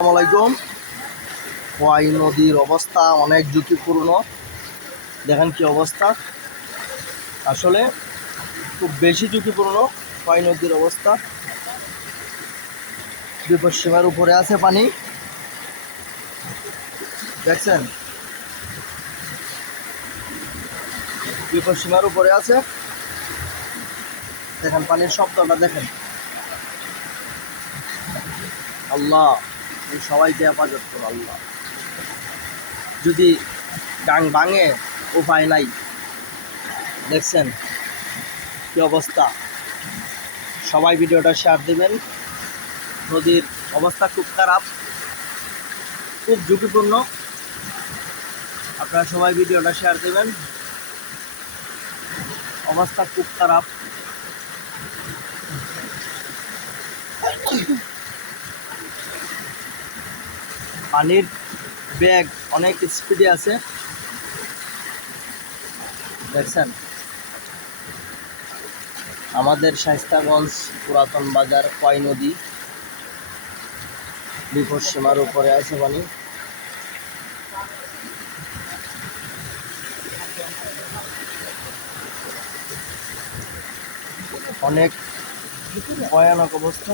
আসসালামাইকুম। খোয়াই নদীর অবস্থা অনেক ঝুঁকিপূর্ণ। দেখেন কি অবস্থা, আসলে খুব বেশি ঝুঁকিপূর্ণ। খোয়াই নদীর অবস্থা বিপদসীমার উপরে আছে পানি, দেখছেন বিপদসীমার উপরে আছে। দেখেন পানির শব্দটা দেখেন। আল্লাহ তুমি সবাইকে হেফাজত করো আল্লাহ। যদি গাং ভাঙে উপায় নাই, দেখছেন কি অবস্থা। সবাই ভিডিওটা শেয়ার দিবেন। নদীর অবস্থা খুব খারাপ, খুব ঝুঁকিপূর্ণ। আপনারা সবাই ভিডিওটা শেয়ার দেবেন। অবস্থা খুব খারাপ। পানির ব্যাগ অনেক স্পিডে আছে, দেখছেন। আমাদের শায়েস্তাগঞ্জ পুরাতন বাজার খোয়াই নদী বিপদসীমার উপরে আছে পানি। অনেক ভয়ানক অবস্থা।